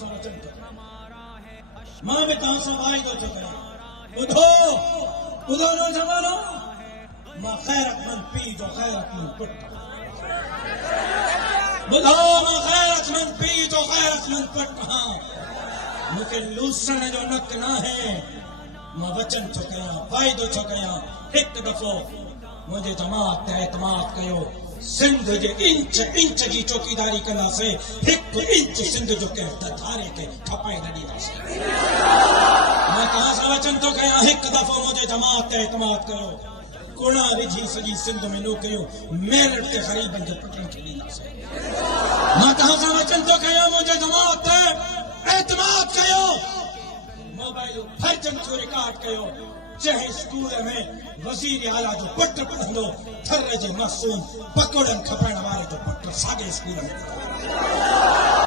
सा वचन कर मां भी तव्हां सां वाइदो थो कयां ॿुधो ॿुधो नौजवानो मां ग़ैरतमंद पीउ जो ग़ैरतमंद पुटु ॿुधो मां ग़ैरतमंद पीउ जो ग़ैरतमंद पुटु आहियां मूंखे लूसण जो नक न आहे मां वचन थो कयां वाइदो थो कयां हिकु दफ़ो मुझे जमात ते एतमाद कयो सिंध जे इंच इंच जी चौकीदारी कंदासीं हिकु इंच सिंध जो कंहिं धारे खे खपाए न ॾींदासीं मां तव्हां सां वचन थो कयां हिकु दफ़ो मुझे जमात ते एतमाद कयो कोड़ा विझी सॼी सिंध में नौकरियूं मेरठ ते ग़रीबनि जे पुटनि खे ॾींदासीं मां तव्हां सां वचन थो कयां मुझे जमात ते एतमाद कयो मोबाइल फर्जन जो रिकॉर्ड कयो चाहे स्कूल में वज़ीर आला जो पुटु पढ़ंदो थर जे मासूम पकोड़नि खपाइण वारे जो पुटु साॻे स्कूल में